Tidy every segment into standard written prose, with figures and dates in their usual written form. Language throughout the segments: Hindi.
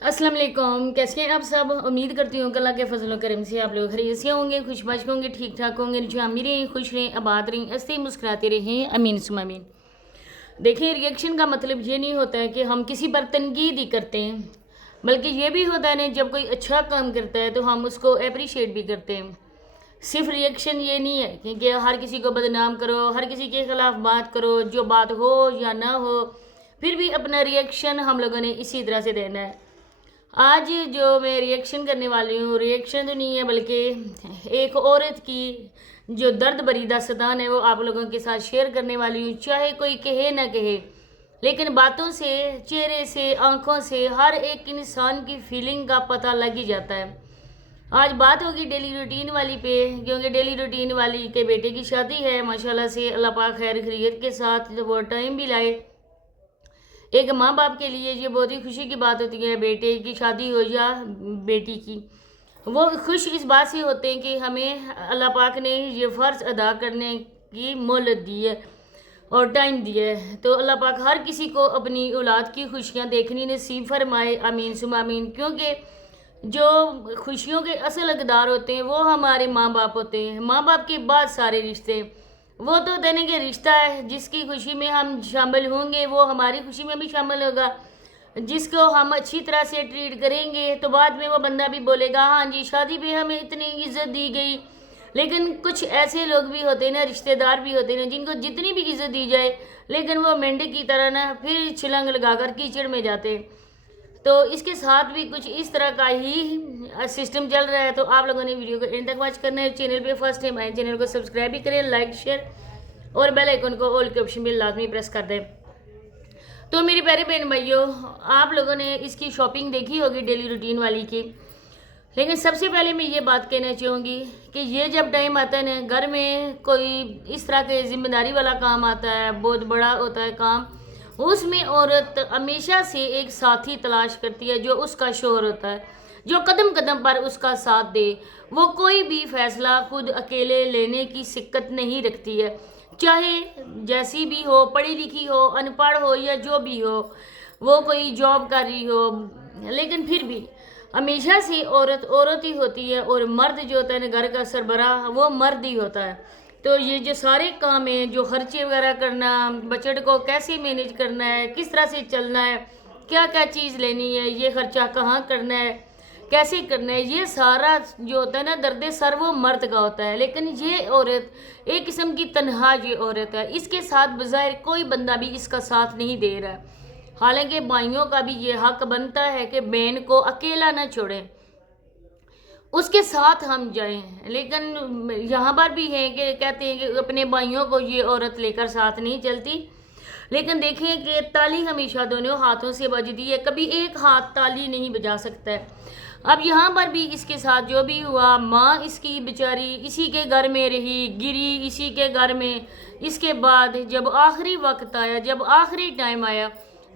अस्सलाम वालेकुम। कैसे हैं आप सब? उम्मीद करती हूँ कि अल्लाह के फजल करम से आप लोग खैरियत से होंगे, खुशबाश होंगे, ठीक ठाक होंगे, जामी रहें, खुश रहें, आबाद रहें, हंसते मुस्कुराते रहें। अमीन सुमा अमीन। देखिए, रिएक्शन का मतलब ये नहीं होता है कि हम किसी पर तनकीद ही करते हैं, बल्कि ये भी होता है ना, जब कोई अच्छा काम करता है तो हम उसको अप्रिशिएट भी करते हैं। सिर्फ रिएक्शन ये नहीं है कि हर किसी को बदनाम करो, हर किसी के खिलाफ बात करो, जो बात हो या ना हो, फिर भी अपना रिएक्शन हम लोगों ने इसी तरह से देना है। आज जो मैं रिएक्शन करने वाली हूँ, रिएक्शन तो नहीं है बल्कि एक औरत की जो दर्द भरी दास्तान है वो आप लोगों के साथ शेयर करने वाली हूँ। चाहे कोई कहे ना कहे, लेकिन बातों से, चेहरे से, आंखों से हर एक इंसान की फीलिंग का पता लग ही जाता है। आज बात होगी डेली रूटीन वाली पे, क्योंकि डेली रूटीन वाली के बेटे की शादी है। माशाल्लाह से अल्लाह पाक खैर खैरियत के साथ वो टाइम भी लाए। एक माँ बाप के लिए ये बहुत ही खुशी की बात होती है, बेटे की शादी हो या बेटी की। वो खुश इस बात से होते हैं कि हमें अल्लाह पाक ने ये फ़र्ज़ अदा करने की मोहलत दी है और टाइम दिया है। तो अल्लाह पाक हर किसी को अपनी औलाद की खुशियाँ देखनी नसीब फरमाए। आमीन सुमा आमीन। क्योंकि जो खुशियों के असल हकदार होते हैं वो हमारे माँ बाप होते हैं। माँ बाप के बाद सारे रिश्ते, वो तो देने के रिश्ता है। जिसकी खुशी में हम शामिल होंगे वो हमारी खुशी में भी शामिल होगा। जिसको हम अच्छी तरह से ट्रीट करेंगे तो बाद में वो बंदा भी बोलेगा हाँ जी, शादी पे हमें इतनी इज्जत दी गई। लेकिन कुछ ऐसे लोग भी होते हैं ना, रिश्तेदार भी होते हैं ना, जिनको जितनी भी इज्जत दी जाए लेकिन वो मेंढक की तरह ना फिर छलांग लगाकर कीचड़ में जाते हैं। तो इसके साथ भी कुछ इस तरह का ही सिस्टम चल रहा है। तो आप लोगों ने वीडियो को एंड तक वॉच करना है। चैनल पे फर्स्ट टाइम आए, चैनल को सब्सक्राइब भी करें, लाइक शेयर और बेल आइकन को ऑल के ऑप्शन भी लाजमी प्रेस कर दें। तो मेरे प्यारे बहन भाइयों, आप लोगों ने इसकी शॉपिंग देखी होगी डेली रूटीन वाली की। लेकिन सबसे पहले मैं ये बात कहना चाहूँगी कि ये जब टाइम आता है ना, घर में कोई इस तरह के जिम्मेदारी वाला काम आता है, बहुत बड़ा होता है काम, उसमें औरत हमेशा से एक साथी तलाश करती है जो उसका शोहर होता है, जो कदम कदम पर उसका साथ दे। वो कोई भी फैसला खुद अकेले लेने की सिक्कत नहीं रखती है, चाहे जैसी भी हो, पढ़ी लिखी हो, अनपढ़ हो या जो भी हो, वो कोई जॉब कर रही हो, लेकिन फिर भी हमेशा से औरत औरत ही होती है और मर्द जो होता है ना घर का सरबराह, वो मर्द ही होता है। तो ये जो सारे काम हैं, जो खर्चे वगैरह करना, बजट को कैसे मैनेज करना है, किस तरह से चलना है, क्या क्या चीज़ लेनी है, ये खर्चा कहाँ करना है, कैसे करना है, ये सारा जो होता है ना दर्द सर, वो मर्द का होता है। लेकिन ये औरत एक किस्म की तनहा ये औरत है। इसके साथ बज़ाहिर कोई बंदा भी इसका साथ नहीं दे रहा है। हालांकि भाइयों का भी ये हक बनता है कि बहन को अकेला ना छोड़ें, उसके साथ हम जाएं। लेकिन यहाँ पर भी है कि कहते हैं कि अपने भाइयों को ये औरत लेकर साथ नहीं चलती। लेकिन देखें कि ताली हमेशा दोनों हाथों से बजती है, कभी एक हाथ ताली नहीं बजा सकता है। अब यहाँ पर भी इसके साथ जो भी हुआ, माँ इसकी बेचारी इसी के घर में रही, गिरी इसी के घर में। इसके बाद जब आखिरी वक्त आया, जब आखिरी टाइम आया,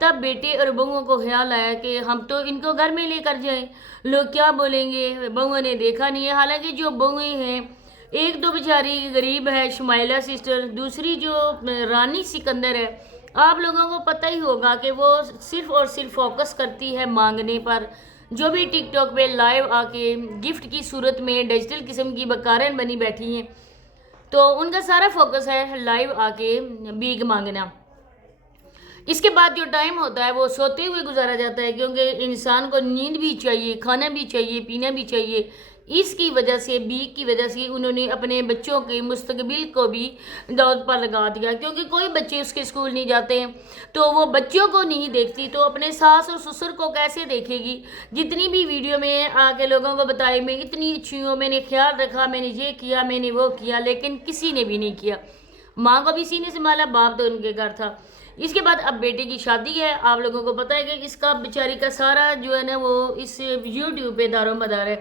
तब बेटे और बहुओं को ख्याल आया कि हम तो इनको घर में लेकर जाएं, लोग क्या बोलेंगे। बहुओं ने देखा नहीं है। हालांकि जो बहुएं हैं, एक तो बेचारी गरीब है, शुमाइला सिस्टर, दूसरी जो रानी सिकंदर है, आप लोगों को पता ही होगा कि वो सिर्फ और सिर्फ फोकस करती है मांगने पर। जो भी टिकटॉक पे लाइव आके गिफ्ट की सूरत में डिजिटल किस्म की बकारन बनी बैठी हैं, तो उनका सारा फोकस है लाइव आके भीख मांगना। इसके बाद जो टाइम होता है वो सोते हुए गुजारा जाता है, क्योंकि इंसान को नींद भी चाहिए, खाना भी चाहिए, पीना भी चाहिए। इसकी वजह से, भीख की वजह से उन्होंने अपने बच्चों के मुस्तकबिल को भी दांव पर लगा दिया। क्योंकि कोई बच्चे उसके स्कूल नहीं जाते हैं तो वो बच्चों को नहीं देखती, तो अपने सास और ससुर को कैसे देखेगी। जितनी भी वीडियो में आके लोगों को बताई मैं इतनी अच्छी हूँ, मैंने ख्याल रखा, मैंने ये किया, मैंने वो किया, लेकिन किसी ने भी नहीं किया। माँ को भी सीने से माला, बाप तो उनके घर था। इसके बाद अब बेटे की शादी है। आप लोगों को पता है कि इसका बेचारी का सारा जो है ना वो इस यूट्यूब पे दारोमदार है।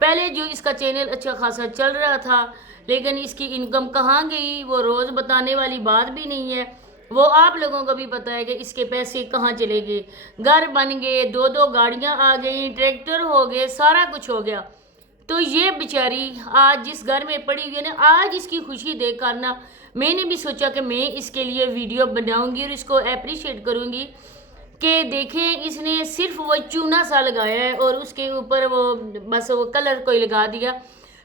पहले जो इसका चैनल अच्छा खासा चल रहा था, लेकिन इसकी इनकम कहाँ गई वो रोज़ बताने वाली बात भी नहीं है। वो आप लोगों को भी पता है कि इसके पैसे कहाँ चले गए। घर बन गए, दो दो गाड़ियाँ आ गई, ट्रैक्टर हो गए, सारा कुछ हो गया। तो ये बेचारी आज जिस घर में पड़ी हुई है ना, आज इसकी खुशी देख कर ना मैंने भी सोचा कि मैं इसके लिए वीडियो बनाऊंगी और इसको अप्रिशिएट करूंगी कि देखें इसने सिर्फ वो चूना सा लगाया है और उसके ऊपर वो बस वो कलर कोई लगा दिया।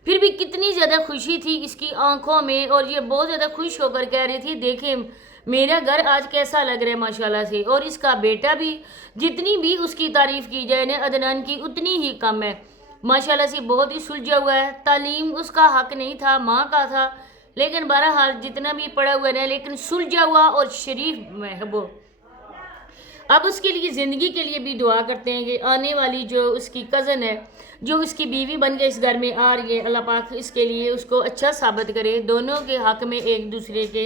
फिर भी कितनी ज़्यादा खुशी थी इसकी आंखों में और ये बहुत ज़्यादा खुश होकर कह रही थी देखें मेरा घर आज कैसा लग रहा है माशाल्लाह से। और इसका बेटा भी, जितनी भी उसकी तारीफ़ की जाए ना अदनान की उतनी ही कम है माशाल्लाह से। बहुत ही सुलझा हुआ है, तालीम उसका हक नहीं था, माँ का था, लेकिन बहरहाल जितना भी पढ़ा हुआ है लेकिन सुलझा हुआ और शरीफ है वो। अब उसके लिए ज़िंदगी के लिए भी दुआ करते हैं कि आने वाली जो उसकी कज़न है, जो उसकी बीवी बन के इस घर में आ रही है, अल्लाह पाक इसके लिए उसको अच्छा साबित करे, दोनों के हक़ में एक दूसरे के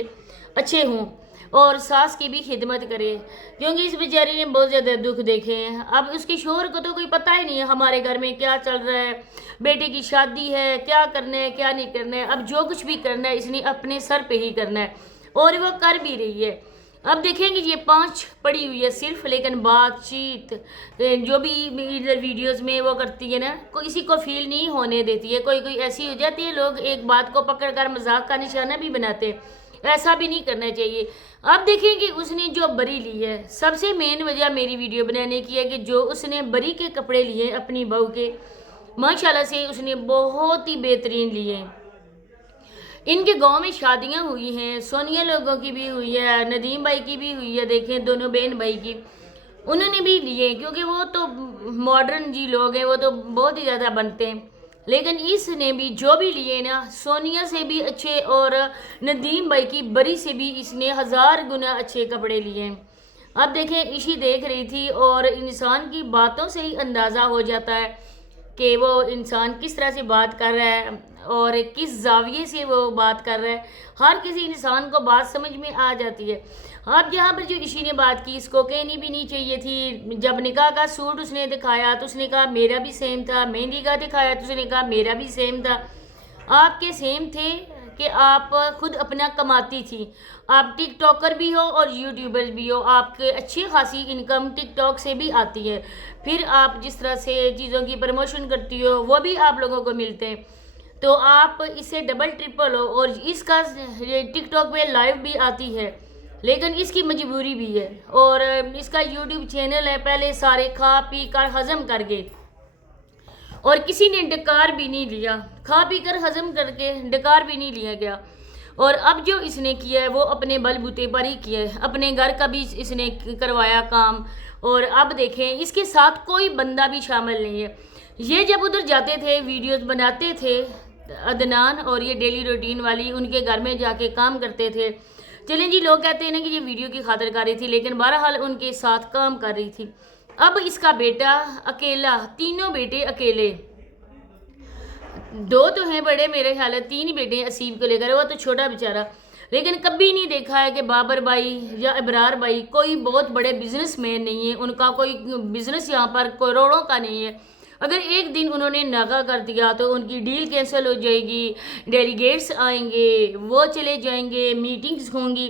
अच्छे हों और सास की भी खिदमत करे, क्योंकि इस बेचारी ने बहुत ज़्यादा दुख देखे हैं। अब उसके शोहर को तो कोई पता ही नहीं है हमारे घर में क्या चल रहा है, बेटे की शादी है, क्या करना है क्या नहीं करना है। अब जो कुछ भी करना है इसने अपने सर पे ही करना है और वो कर भी रही है। अब देखेंगे ये 5 पड़ी हुई है सिर्फ, लेकिन बातचीत जो भी इधर वीडियोस में वो करती है ना, कोई किसी को फील नहीं होने देती है। कोई कोई ऐसी हो जाती है, लोग एक बात को पकड़कर मजाक का निशाना भी बनाते हैं, ऐसा भी नहीं करना चाहिए। अब देखेंगे उसने जो बरी ली है, सबसे मेन वजह मेरी वीडियो बनाने की है कि जो उसने बरी के कपड़े लिए अपनी बहू के, माशाल्लाह से उसने बहुत ही बेहतरीन लिए। इनके गांव में शादियां हुई हैं, सोनिया लोगों की भी हुई है, नदीम भाई की भी हुई है, देखें दोनों बहन भाई की, उन्होंने भी लिए, क्योंकि वो तो मॉडर्न जी लोग हैं, वो तो बहुत ही ज़्यादा बनते हैं। लेकिन इसने भी जो भी लिए ना, सोनिया से भी अच्छे और नदीम भाई की बरी से भी इसने 1000 गुना अच्छे कपड़े लिए हैं। अब देखें इसी देख रही थी और इंसान की बातों से ही अंदाज़ा हो जाता है कि वो इंसान किस तरह से बात कर रहा है और किस जाविये से वो बात कर रहा है। हर किसी इंसान को बात समझ में आ जाती है। अब यहाँ पर जो इशी ने बात की, इसको कहनी भी नहीं चाहिए थी। जब निकाह का सूट उसने दिखाया तो उसने कहा मेरा भी सेम था, मेहंदी का दिखाया तो उसने कहा मेरा भी सेम था। आपके सेम थे कि आप खुद अपना कमाती थी, आप टिकटॉकर भी हो और यूट्यूबर भी हो, आपके अच्छी खासी इनकम टिकटॉक से भी आती है, फिर आप जिस तरह से चीज़ों की प्रमोशन करती हो वो भी आप लोगों को मिलते हैं, तो आप इससे डबल ट्रिपल हो। और इसका टिकटॉक पे लाइव भी आती है, लेकिन इसकी मजबूरी भी है और इसका यूट्यूब चैनल है, पहले सारे खा पी कर हजम कर गए और किसी ने डकार भी नहीं लिया, खा पी कर हजम करके डकार भी नहीं लिया गया। और अब जो इसने किया है वो अपने बलबूते पर ही किया है, अपने घर का भी इसने करवाया काम। और अब देखें इसके साथ कोई बंदा भी शामिल नहीं है। ये जब उधर जाते थे वीडियोस बनाते थे अदनान, और ये डेली रूटीन वाली उनके घर में जाके काम करते थे। चलें जी, लोग कहते हैं ना कि ये वीडियो की खातिर कर रही थी, लेकिन बहरहाल उनके साथ काम कर रही थी। अब इसका बेटा अकेला, तीनों बेटे अकेले, 2 तो हैं बड़े मेरे ख्याल है, 3 बेटे हैं असीब को लेकर, वो तो छोटा बेचारा। लेकिन कभी नहीं देखा है कि बाबर भाई या इब्रार भाई कोई बहुत बड़े बिजनेसमैन नहीं है, उनका कोई बिजनेस यहाँ पर करोड़ों का नहीं है। अगर एक दिन उन्होंने नागा कर दिया तो उनकी डील कैंसिल हो जाएगी, डेलीगेट्स आएंगे, वो चले जाएंगे, मीटिंग्स होंगी,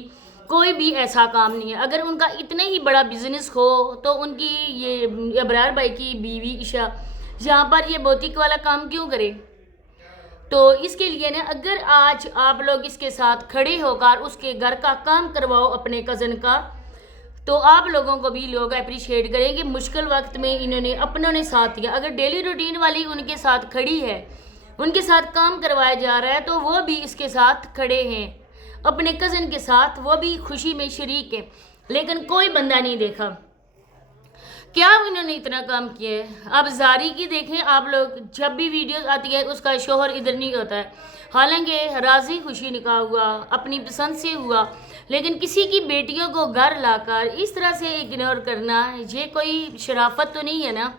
कोई भी ऐसा काम नहीं है। अगर उनका इतना ही बड़ा बिजनेस हो तो उनकी ये अबरार भाई की बीवी ईशा यहाँ पर ये बोतिक वाला काम क्यों करे। तो इसके लिए ना, अगर आज आप लोग इसके साथ खड़े होकर उसके घर का काम करवाओ अपने कज़न का, तो आप लोगों को भी लोग अप्रिशिएट करेंगे। मुश्किल वक्त में इन्होंने अपनों ने साथ दिया। अगर डेली रूटीन वाली उनके साथ खड़ी है, उनके साथ काम करवाया जा रहा है, तो वो भी इसके साथ खड़े हैं, अपने कज़न के साथ वो भी खुशी में शरीक है। लेकिन कोई बंदा नहीं देखा, क्या इन्होंने इतना काम किया है। अब जारी की देखें आप लोग, जब भी वीडियोस आती है उसका शोहर इधर नहीं होता है, हालांकि राजी खुशी निकाह हुआ, अपनी पसंद से हुआ, लेकिन किसी की बेटियों को घर लाकर इस तरह से इग्नोर करना, ये कोई शराफत तो नहीं है ना।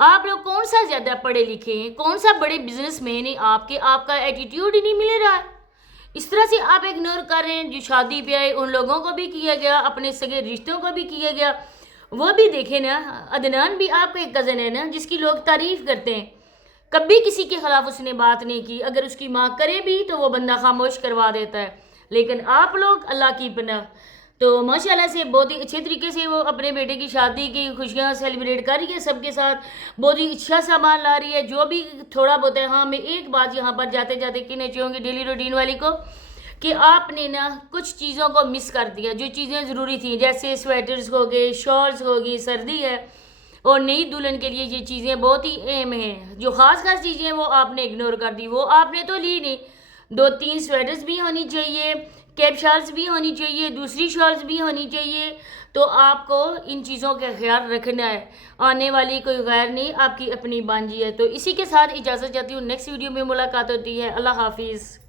आप लोग कौन सा ज़्यादा पढ़े लिखे हैं, कौन सा बड़े बिजनेसमैन हैं आपके, आपका एटीट्यूड ही नहीं मिल रहा है। इस तरह से आप इग्नोर कर रहे हैं। जो शादी पे आए उन लोगों को भी किया गया, अपने सगे रिश्तों को भी किया गया, वो भी देखे ना। अदनान भी आपका एक कज़न है ना, जिसकी लोग तारीफ़ करते हैं, कभी किसी के खिलाफ उसने बात नहीं की। अगर उसकी माँ करे भी तो वो बंदा खामोश करवा देता है, लेकिन आप लोग अल्लाह की पनाह। तो माशाल्लाह से बहुत ही अच्छे तरीके से वो अपने बेटे की शादी की खुशियाँ सेलिब्रेट कर रही है, सबके साथ बहुत ही अच्छा सामान ला रही है, जो भी थोड़ा बहुत है। हाँ, मैं एक बात यहाँ पर जाते जाते कहना चाहूँगी डेली रूटीन वाली को, कि आपने ना कुछ चीज़ों को मिस कर दिया जो चीज़ें ज़रूरी थी, जैसे स्वेटर्स हो गए, शॉल्स हो गई, सर्दी है और नई दुल्हन के लिए ये चीज़ें बहुत ही अहम हैं। जो ख़ास खास चीज़ें हैं वो आपने इग्नोर कर दी, वो आपने तो ली नहीं। 2-3 स्वेटर्स भी होनी चाहिए, कैप शॉल्स भी होनी चाहिए, दूसरी शॉल्स भी होनी चाहिए। तो आपको इन चीज़ों का ख्याल रखना है। आने वाली कोई गैर नहीं, आपकी अपनी बांजी है। तो इसी के साथ इजाज़त चाहती हूँ, नेक्स्ट वीडियो में मुलाकात होती है। अल्लाह हाफिज़।